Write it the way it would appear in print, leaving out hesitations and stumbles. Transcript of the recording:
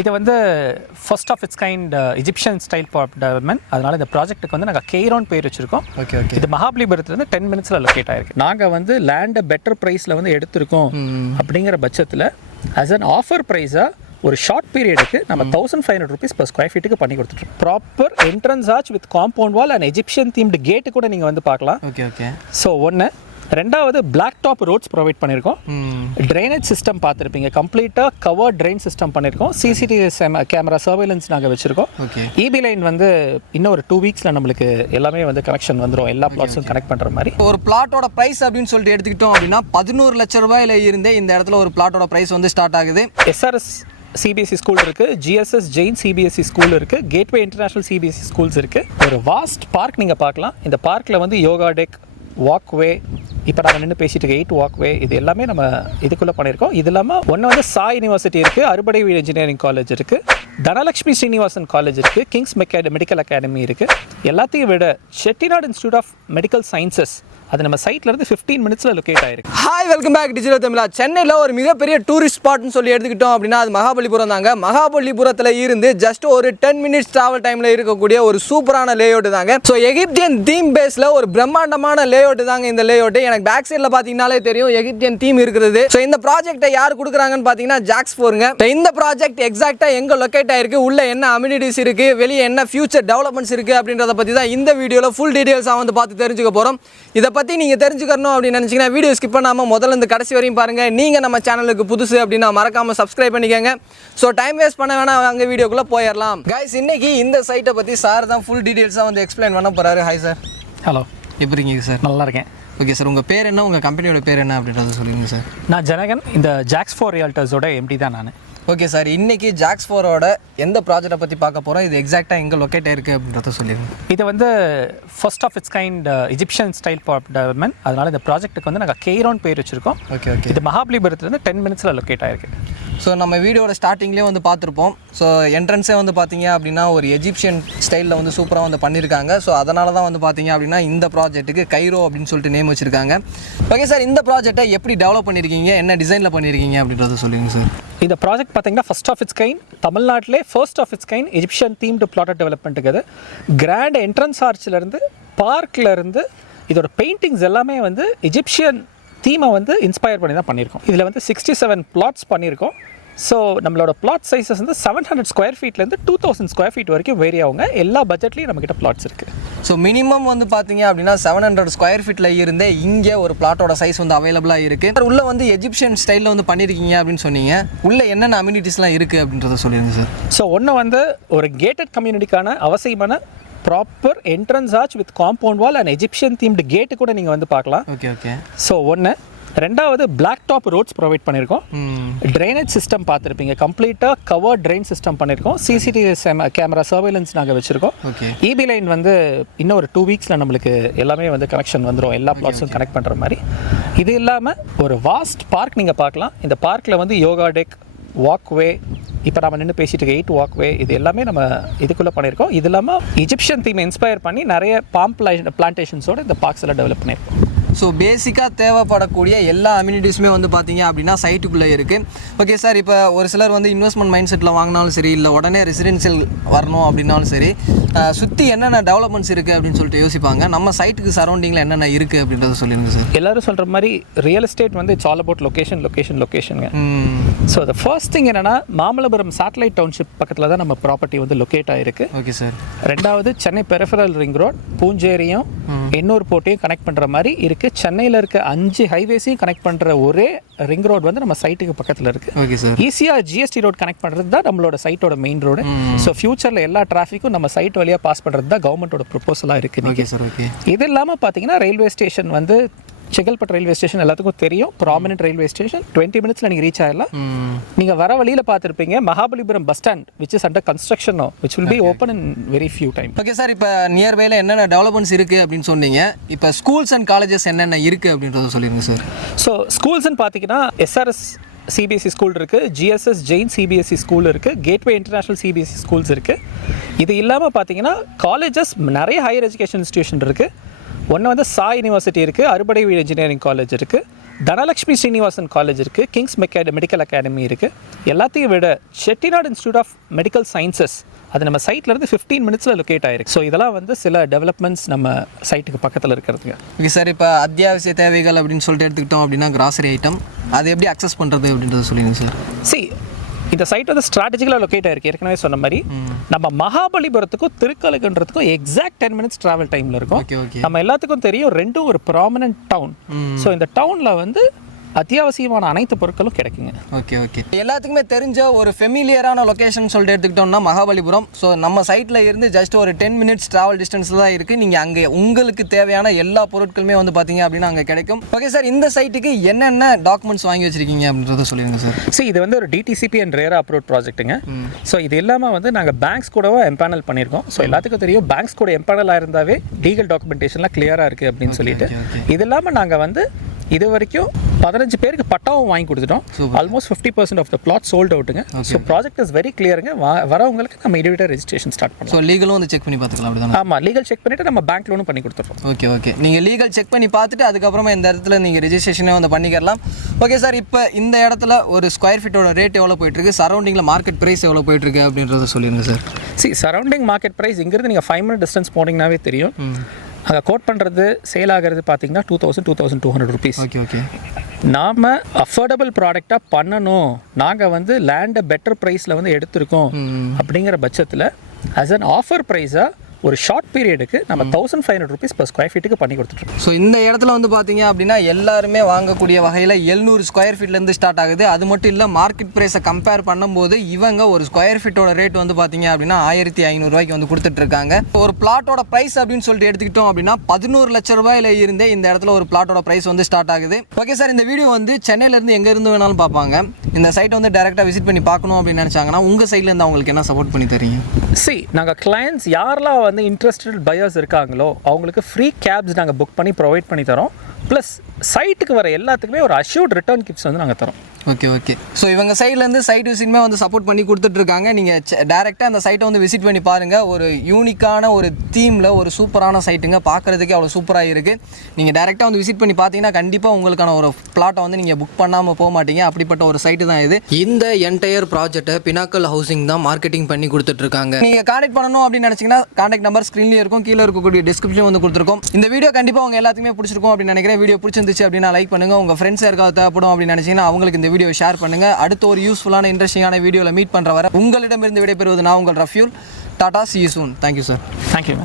இது வந்து first of its kind Egyptian style development. அதனால இந்த ப்ராஜெக்ட்டுக்கு வந்து நாங்கள் கெய்ரோன் பேர் வச்சிருக்கோம். Okay okay. இது மகாபலிபுரத்துலேருந்து 10 மினிட்ஸில் லொக்கேட் ஆயிருக்கு. நாங்கள் வந்து லேண்டை பெட்டர் ப்ரைஸில் வந்து எடுத்திருக்கோம் அப்படிங்கிற பட்சத்தில் ஆஸ் அன் ஆஃபர் ப்ரைஸாக ஒரு ஷார்ட் பீரியடுக்கு நம்ம 1500 rupees per ஸ்கொயர் ஃபீட்டுக்கு பண்ணி கொடுத்துட்ருக்கோம். Proper entrance arch with compound wall and Egyptian themed கேட்டு கூட நீங்கள் வந்து பார்க்கலாம். Okay okay. ஸோ ஒன்று. ரெண்டாவது பிளாக் டாப் ரோட்ஸ் ப்ரொவைட் பண்ணியிருக்கோம். ட்ரைனேஜ் சிஸ்டம் பார்த்துருப்பீங்க, கம்ப்ளீட்டாக கவர் ட்ரெயின் சிஸ்டம் பண்ணியிருக்கோம். சிசிடிவி கேமரா சர்வேலன்ஸ் நாங்கள் வச்சுருக்கோம். இபி லைன் வந்து இன்னும் ஒரு 2 weeksல நம்மளுக்கு எல்லாமே வந்து கனெக்ஷன் வந்துடும், எல்லா பிளாட்ஸும் கனெக்ட் பண்ணுற மாதிரி. ஒரு பிளாட்டோட ப்ரைஸ் அப்படின்னு சொல்லிட்டு எடுத்துக்கிட்டோம் அப்படின்னா 11 லட்சம் ரூபாயில இருந்தே இந்த இடத்துல ஒரு பிளாட்டோட ப்ரைஸ் வந்து ஸ்டார்ட் ஆகுது. எஸ்ஆர்எஸ் சிபிஎஸ்சி ஸ்கூல் இருக்குது, ஜிஎஸ்எஸ் ஜெயின் சிபிஎஸ்சி ஸ்கூல் இருக்குது, கேட்வே இன்டர்நேஷனல் சிபிஎஸ்சி ஸ்கூல்ஸ் இருக்குது. ஒரு வாஸ்ட் பார்க் நீங்கள் பார்க்கலாம். இந்த பார்க்கில் வந்து யோகா டெக், வாக்வே, இப்போ நாங்கள் நின்று பேசிட்டு இருக்க 8 வாக்வே, இது எல்லாமே நம்ம இதுக்குள்ளே பண்ணியிருக்கோம். இது இல்லாமல் ஒன்று வந்து சாய் யூனிவர்சிட்டி இருக்குது, அறுபடை இன்ஜினியரிங் காலேஜ் இருக்குது, தனலட்சுமி ஸ்ரீனிவாசன் காலேஜ் இருக்குது, கிங்ஸ் மெடிக்கல் அகாடமி இருக்குது. எல்லாத்தையும் விட Chettinad institute of medical sciences அது நம்ம சைட்ல இருந்து 15 மினிட்ஸில் லொக்கேட் ஆயிருக்கு. ஹாய், வெல்கம் பேக் டிஜிட்டல் தமிழா. சென்னையில் ஒரு மிகப்பெரிய டூரிஸ்ட் ஸ்பாட்னு சொல்லி எடுத்துக்கிட்டோம் அப்படின்னா அது மகாபலிபுரம் தாங்க. மகாபலிபுரத்தில் இருந்து ஜஸ்ட் ஒரு 10 minutes ட்ராவல் டைமில் இருக்கக்கூடிய ஒரு சூப்பரான லேஅவுட் தாங்க. ஸோ எகிப்தியன் தீம் பேஸில் ஒரு பிரம்மாண்டமான லேஅவுட் தாங்க இந்த லேஅவுட். எனக்கு பேக் சைடில் பார்த்தீங்கன்னாலே தெரியும் எகிப்தியன் தீம் இருக்கிறது. ஸோ இந்த ப்ராஜெக்ட்டை யார் கொடுக்குறாங்கன்னு பார்த்தீங்கன்னா ஜாக்ஸ் ஃபோருங்க. இந்த ப்ராஜெக்ட் எக்ஸாக்டாக எங்கே லொக்கேட் ஆயிருக்கு, உள்ள என்ன அம்யூனிட்டிஸ் இருக்குது, வெளியே என்ன ஃபியூச்சர் டெவலப்மெண்ட்ஸ் இருக்குது அப்படின்றத பற்றி தான் இந்த வீடியோவில் ஃபுல் டீடைல்ஸாக வந்து பார்த்து தெரிஞ்சுக்க போகிறோம். இதை பற்றி நீங்கள் தெரிஞ்சுக்கணும் அப்படின்னு நினச்சிங்கன்னா வீடியோ ஸ்கிப் பண்ணாமல் முதல்ல இருந்து கடைசி வரையும் பாருங்கள். நீங்கள் நம்ம சேனலுக்கு புதுசு அப்படின்னா மறக்காமல் சப்ஸ்கிரைப் பண்ணிக்கோங்க. ஸோ டைம் வேஸ்ட் பண்ண வேணாம், அங்கே வீடியோக்குள்ளே போயிடலாம். கைஸ், இன்னைக்கு இந்த சைட்டை பற்றி சார் தான் ஃபுல் டீடைல்ஸாக வந்து எக்ஸ்பிளைன் பண்ண போகிறாரு. Hi sir. ஹலோ, எப்படி இருக்கீங்க சார்? நல்லா இருக்கேன். ஓகே சார், உங்கள் பேர் என்ன, உங்கள் கம்பெனியோட பேர் என்ன அப்படின்றத சொல்லுங்கள் சார். நான் ஜனகன், இந்த ஜாக்ஸ் ஃபோர் ரியால்டர்ஸோட எம்டி தான் நான். ஓகே சார், இன்றைக்கி ஜாக்ஸ் ஃபோரோட எந்த ப்ராஜெக்டை பற்றி பார்க்க போகிறோம், இது எக்ஸாக்டாக எங்கே லொக்கேட் ஆயிருக்கு அப்படின்றத சொல்லிடுங்க. இது வந்து first of its kind Egyptian style development. அதனால இந்த ப்ராஜெக்ட்டுக்கு வந்து நாங்கள் கெய்ரோன் பேர் வச்சிருக்கோம். Okay okay. இது மகாபலிபுரத்துலேருந்து 10 மினிட்ஸில் லொக்கேட் ஆயிருக்கு. ஸோ நம்ம வீடியோட ஸ்டார்டிங்லேயே வந்து பார்த்துருப்போம். ஸோ என்ட்ரன்ஸே வந்து பார்த்தீங்க அப்படின்னா ஒரு எஜிப்ஷியன் ஸ்டைலில் வந்து சூப்பராக வந்து பண்ணியிருக்காங்க. ஸோ அதனால தான் வந்து பார்த்தீங்க அப்படின்னா இந்த ப்ராஜெக்ட்டுக்கு கைரோ அப்படின்னு சொல்லிட்டு நேம் வச்சுருக்காங்க. ஓகே சார், இந்த ப்ராஜெக்டை எப்படி டெவலப் பண்ணியிருக்கீங்க, என்ன டிசைனில் பண்ணியிருக்கீங்க அப்படின்றத சொல்லுங்கள் சார். இந்த ப்ராஜெக்ட் பார்த்தீங்கன்னா ஃபர்ஸ்ட் ஆஃப் இட்ஸ் கைண்ட், தமிழ்நாட்டிலே first of its kind Egyptian themed plotted டெவலப்மெண்ட்டுக்கு. அது கிராண்ட் என்ட்ரன்ஸ் ஆர்ச்சிலேருந்து பார்க்லேருந்து இதோட பெயிண்டிங்ஸ் எல்லாமே வந்து எஜிப்ஷியன் தீமை வந்து இன்ஸ்பயர் பண்ணி தான் பண்ணியிருக்கோம். இதில் வந்து 67 plots பண்ணியிருக்கோம். ஸோ நம்மளோட பிளாட் சைஸஸ் வந்து 700 ஸ்கொயர் ஃபீட்லேருந்து 2000 ஸ்கொயர் ஃபீட் வரைக்கும் வேரி ஆகுங்க. எல்லா பட்ஜெட்லேயும் நம்மக்கிட்ட பிளாட்ஸ் இருக்குது. ஸோ மினிமம் வந்து பார்த்தீங்க அப்படின்னா 700 ஸ்கொயர் ஃபீட்டில் இருந்தே இங்கே ஒரு பிளாட்டோட சைஸ் வந்து அவைலபிளாக இருக்குது. உள்ளே வந்து எஜிப்ஷியன் ஸ்டைலில் வந்து பண்ணியிருக்கீங்க அப்படின்னு சொன்னீங்க. உள்ளே என்னென்ன அம்யூனிட்டிஸ்லாம் இருக்குது அப்படின்றத சொல்லிடுங்க சார். ஸோ ஒன்று வந்து ஒரு கேட்டட் கம்யூனிட்டிக்கான அவசியமான proper entrance arch with compound wall and Egyptian themed கேட்டு கூட நீங்கள் வந்து பார்க்கலாம். Okay okay. ஸோ ஒன்று. ரெண்டாவது பிளாக் டாப் ரோட்ஸ் ப்ரொவைட் பண்ணியிருக்கோம். ட்ரைனேஜ் சிஸ்டம் பார்த்துருப்பீங்க, கம்ப்ளீட்டாக கவர் ட்ரெயின் சிஸ்டம் பண்ணியிருக்கோம். சிசிடிவி கேமரா சர்வேலன்ஸ் நாங்கள் வச்சுருக்கோம். இபி லைன் வந்து இன்னும் ஒரு 2 weeksல நம்மளுக்கு எல்லாமே வந்து கனெக்ஷன் வந்துடும், எல்லா பிளாட்ஸும் கனெக்ட் பண்ணுற மாதிரி. இது இல்லாமல் ஒரு வாஸ்ட் பார்க் நீங்கள் பார்க்கலாம். இந்த பார்க்கில் வந்து யோகா டெக், வாக்வே, இப்போ நம்ம நின்று பேசிட்டு இருக்க 8 வாக்வே, இது எல்லாமே நம்ம இதுக்குள்ளே பண்ணியிருக்கோம். இது இல்லாமல் எஜிப்ஷியன் தீமை இன்ஸ்பயர் பண்ணி நிறைய பாம் பிளான்டேஷன்ஸோட இந்த பார்க்ஸ் எல்லாம் டெவலப் பண்ணியிருக்கோம். ஸோ பேசிக்காக தேவைப்படக்கூடிய எல்லா அம்யூனிட்டிஸுமே வந்து பார்த்தீங்க அப்படின்னா சைட்டுக்குள்ளே இருக்குது. ஓகே சார், இப்போ ஒரு சிலர் வந்து இன்வெஸ்ட்மெண்ட் மைண்ட் செட்டில் வாங்கினாலும் சரி, இல்லை உடனே ரெசிடென்ஷியல் வரணும் அப்படின்னாலும் சரி, சுற்றி என்னென்ன டெவலப்மெண்ட்ஸ் இருக்குது அப்படின்னு சொல்லிட்டு யோசிப்பாங்க. நம்ம சைட்டுக்கு சரௌண்டிங்கில் என்னென்ன இருக்குது அப்படின்றத சொல்லிடுங்க சார். எல்லோரும் சொல்கிற மாதிரி ரியல் எஸ்டேட் வந்து இட்ஸ் ஆல் அபவுட் லொக்கேஷனுங்க. ஸோ த ஃபர்ஸ்ட் திங் என்னென்னா, மாமல்லபுரம் சேட்டலைட் டவுன்ஷிப் பக்கத்தில் தான் நம்ம ப்ராப்பர்ட்டி வந்து லொக்கேட் ஆகிருக்கு. Okay sir. ரெண்டாவது சென்னை பெரிஃபரல் ரிங் ரோட், பூஞ்சேரியும் எண்ணூர் போர்ட்டையும் கனெக்ட் பண்ணுற மாதிரி இருக்குது. சென்னையில் இருக்க 5 ஹைவேஸையும் கனெக்ட் பண்ணுற ஒரே ரிங் ரோடு வந்து நம்ம சைட்டுக்கு பக்கத்தில் இருக்குது. Okay sir. ஈஸியாக ஜிஎஸ்டி ரோட் கனெக்ட் பண்ணுறது தான் நம்மளோட சைட்டோட மெயின் ரோடு. ஸோ ஃபியூச்சரில் எல்லா டிராஃபிக்கும் நம்ம சைட் வழியாக பாஸ் பண்ணுறது தான் கவர்மெண்ட்டோட ப்ரொபோசலாக இருக்குது. Okay sir. ஓகே. இது இல்லாமல் பார்த்தீங்கன்னா ரயில்வே ஸ்டேஷன் வந்து செங்கல்பட்டு ரயில்வே ஸ்டேஷன் எல்லாத்துக்கும் தெரியும். ப்ராமினன்ட் ரயில்வே ஸ்டேஷன் 20 மினிட்ஸில் நீங்கள் ரீச் ஆகிடலாம். நீங்கள் வர வழியில் பார்த்துருப்பீங்க Mahabalipuram bus stand which is under construction no, which will be open in very few time. Okay sir, இப்போ நியர்பையில் என்னென்ன டெவலப்மெண்ட்ஸ் இருக்குது அப்படின்னு சொன்னீங்க. இப்போ ஸ்கூல்ஸ் அண்ட் காலேஜஸ் என்னென்ன இருக்குது அப்படின்றத சொல்லிடுங்க சார். ஸோ ஸ்கூல்ஸ்ன்னு பார்த்தீங்கன்னா எஸ்ஆர்எஸ் சிபிஎஸ்சி ஸ்கூல் இருக்குது, ஜிஎஸ்எஸ் ஜெயின் சிபிஎஸ்சி ஸ்கூல் இருக்குது, கேட்வே இன்டர்நேஷனல் சிபிஎஸ்சி ஸ்கூல்ஸ் இருக்குது. இது இல்லாமல் பார்த்தீங்கன்னா காலேஜஸ் நிறைய ஹையர் எஜுகேஷன் இன்ஸ்டியூஷன் இருக்குது. ஒன்று வந்து சாய் யூனிவர்சிட்டி இருக்குது, அறுபடை இன்ஜினியரிங் காலேஜ் இருக்குது, தனலட்சுமி ஸ்ரீனிவாசன் காலேஜ் இருக்குது, கிங்ஸ் மெடிக்கல் அகாடமி இருக்குது. எல்லாத்தையும் விட Chettinad institute of medical sciences அது நம்ம சைட்லேருந்து 15 மினிட்ஸில் லொக்கேட் ஆகிருக்கு. ஸோ இதெல்லாம் வந்து சில டெவலப்மெண்ட்ஸ் நம்ம சைட்டுக்கு பக்கத்தில் இருக்கிறதுங்க. ஓகே சார், இப்போ அத்தியாவசிய தேவைகள் அப்படின்னு சொல்லிட்டு எடுத்துக்கிட்டோம் அப்படின்னா கிராசரி ஐட்டம் அது எப்படி அக்சஸ் பண்ணுறது அப்படின்றத சொல்லுங்கள் சார். இந்த சைட் வந்து ஸ்ட்ராட்டஜிக்கலாக லொக்கேட் ஆகிருக்கு. ஏற்கனவே சொன்ன மாதிரி நம்ம மகாபலிபுரத்துக்கும் திருக்கழுகுன்றதுக்கும் எக்ஸாக்ட் 10 மினிட்ஸ் ட்ராவல் டைமில் இருக்கும். நம்ம எல்லாத்துக்கும் தெரியும் ரெண்டும் ஒரு ப்ராமினன்ட் டவுன். ஸோ இந்த டவுனில் வந்து அத்தியாவசியமான அனைத்து பொருட்களும் கிடைக்குங்க. ஓகே ஓகே, எல்லாத்துக்குமே தெரிஞ்ச ஒரு ஃபெமிலியரான லொக்கேஷன் சொல்லிட்டு எடுத்துக்கிட்டோம்னா மகாபலிபுரம். ஸோ நம்ம சைட்டில் இருந்து ஜஸ்ட் ஒரு 10 மினிட்ஸ் ட்ராவல் டிஸ்டன்ஸில் தான் இருக்குது. நீங்கள் அங்கே உங்களுக்கு தேவையான எல்லா பொருட்களுமே வந்து பார்த்தீங்க அப்படின்னா அங்கே கிடைக்கும். ஓகே சார், இந்த சைட்டுக்கு என்னென்ன டாக்குமெண்ட்ஸ் வாங்கி வச்சிருக்கீங்க அப்படின்றத சொல்லுங்கள் சார். இது வந்து ஒரு டிடிசிபி அண்ட் ரேரா அப்ரூவ் ப்ராஜெக்ட்டுங்க. ஸோ இது இல்லாமல் வந்து நாங்கள் பேங்க்ஸ் கூடவா எம்பேனல் பண்ணியிருக்கோம். ஸோ எல்லாத்துக்கும் தெரியும் பேங்க்ஸ் கூட எம்பேனல் ஆயிருந்தாவே லீகல் டாக்குமெண்டேஷன்லாம் கிளியராக இருக்குது அப்படின்னு சொல்லிட்டு. இது இல்லாமல் நாங்கள் வந்து இது வரைக்கும் 15 பேருக்கு பட்டாவும் வாங்கி கொடுத்துட்டோம். Almost 50% of the plot sold அவுட்டுங்க. ஸோ ப்ராஜெக்ட் இஸ் வெரி கிளியருங்க. வரவங்களுக்கு நம்ம இண்டிவிஜுவல் ரெஜிஸ்ட்ரேஷன் ஸ்டார்ட் பண்ணலாம். ஸோ லீகலும் வந்து செக் பண்ணி பார்த்துக்கலாம் அப்படிதான். ஆமாம், லீகல் செக் பண்ணிவிட்டு நம்ம பேங்க் லோனும் பண்ணி கொடுத்துருவோம். ஓகே ஓகே, நீங்கள் லீகல் செக் பண்ணி பார்த்துட்டு அதுக்கப்புறமா இந்த இடத்துல நீங்கள் ரெஜிஸ்ட்ரேஷனே வந்து பண்ணிக்கலாம். ஓகே சார், இப்போ இந்த இடத்துல ஒரு ஸ்கொயர் ஃபீட்டோட ரேட் எவ்வளோ போயிட்டுருக்கு, சரௌண்டிங்கில் மார்க்கெட் ப்ரைஸ் எவ்வளோ போயிட்டுருக்கு அப்படின்றத சொல்லிடுங்க சார். சரௌண்டிங் மார்க்கெட் ப்ரைஸ் இங்கிருந்து நீங்கள் 5 மினிட் டிஸ்டன்ஸ் போனீங்கன்னாவே தெரியும். அங்கே கோட் பண்ணுறது சேல் ஆகிறது பார்த்தீங்கன்னா 2200 ருபீஸ். ஓகே ஓகே, நாம் அஃபோர்டபுள் ப்ராடக்டாக பண்ணணும், நாங்கள் வந்து லேண்டை பெட்டர் ப்ரைஸில் வந்து எடுத்திருக்கோம் அப்படிங்கிற பட்சத்தில் ஆஸ் அன் ஆஃபர் ப்ரைஸாக ஒரு ஷார்ட் பீரியடுக்கு நம்ம 1500 ருபீஸ் per ஸ்கொயர் ஃபீட்டுக்கு பண்ணி கொடுத்துட்ருக்கோம். ஸோ இந்த இடத்துல வந்து பார்த்தீங்க அப்படின்னா எல்லாருமே வாங்கக்கூடிய வகையில் 700 ஸ்கொயர் ஃபீட்லேருந்து ஸ்டார்ட் ஆகுது. அது மட்டும் இல்லை, மார்க்கெட் ப்ரைஸை கம்பேர் பண்ணும்போது இவங்க ஒரு ஸ்கொயர் ஃபீட்டோட ரேட் வந்து பார்த்தீங்க அப்படின்னா 1500 ரூபாய்க்கு வந்து கொடுத்துட்ருக்காங்க. ஒரு பிளாட்டோட ப்ரைஸ் அப்படின்னு சொல்லிட்டு எடுத்துக்கிட்டோம் அப்படின்னா 11 லட்ச ரூபாயில் இருந்தே இந்த இடத்துல ஒரு பிளாட்டோட ப்ரைஸ் வந்து ஸ்டார்ட் ஆகுது. ஓகே சார், இந்த வீடியோ வந்து சென்னையிலேருந்து எங்கே இருந்து வேணாலும் பார்ப்பாங்க. இந்த சைட்டை வந்து டேரெக்டாக விசிட் பண்ணி பார்க்கணும் அப்படின்னு நினச்சாங்கன்னா உங்கள் சைட்லேருந்து அவங்களுக்கு என்ன சப்போர்ட் பண்ணி தரீங்க? நாங்கள் கிளையன்ட்ஸ் யாரெல்லாம் வந்து இன்ட்ரெஸ்டட் பையர்ஸ் இருக்காங்களோ அவங்களுக்கு ஃப்ரீ கேப்ஸ் நாங்கள் புக் பண்ணி ப்ரொவைட் பண்ணி தரோம். ப்ளஸ் சைட்டுக்கு வர எல்லாத்துக்குமே ஒரு அஷ்யூர்ட் ரிட்டர்ன் கிட்ஸ் வந்து நாங்கள் தரோம். ஓகே ஓகே, ஸோ இவங்க சைட்லேருந்து சைட் விசிட்டுமே வந்து சப்போர்ட் பண்ணி கொடுத்துட்ருக்காங்க. நீங்கள் டேரெக்டாக அந்த சைட்டை வந்து விசிட் பண்ணி பாருங்கள். ஒரு யூனிக்கான ஒரு தீமில் ஒரு சூப்பரான சைட்டுங்க, பார்க்குறதுக்கே அவ்வளோ சூப்பராக இருக்குது. நீங்கள் டேரெக்டாக வந்து விசிட் பண்ணி பார்த்தீங்கன்னா கண்டிப்பாக உங்களுக்கான ஒரு பிளாட்டை வந்து நீங்கள் புக் பண்ணாமல் போக மாட்டீங்க. அப்படிப்பட்ட ஒரு சைட்டு தான் இது. இந்த என்டையர் ப்ராஜெக்ட்டை பினாக்கல் ஹவுசிங் தான் மார்க்கெட்டிங் பண்ணி கொடுத்துட்ருக்காங்க. நீங்கள் கான்டாக்ட் பண்ணணும் அப்படின்னு நினச்சிங்கன்னா கான்டாக்ட் நம்பர் ஸ்க்ரீன்லேயே இருக்கும், கீழே இருக்கக்கூடிய டிஸ்கிரிப்ஷன் வந்து கொடுத்துருக்கோம். இந்த வீடியோ கண்டிப்பாக உங்கள் எல்லாத்துக்குமே பிடிச்சிருக்கும் அப்படின்னு நினைக்கிறேன். வீடியோ பிடிச்சிருந்துச்சு அப்படின்னா லைக் பண்ணுங்கள். உங்கள் ஃப்ரெண்ட்ஸ் யாருக்காவது தேவைப்படும் அப்படின்னு நினச்சிங்கன்னா அவங்களுக்கு இந்த வீடியோ ஷேர் பண்ணுங்கள். அடுத்த ஒரு யூஸ்ஃபுல்லான இன்ட்ரெஸ்டிங்கான வீடியோவில் மீட் பண்ணுற வரை உங்களிடமிருந்து விடைபெறுவது நான் உங்கள் ரஃப்யூல். Tata, see you soon. Thank you sir. Thank you.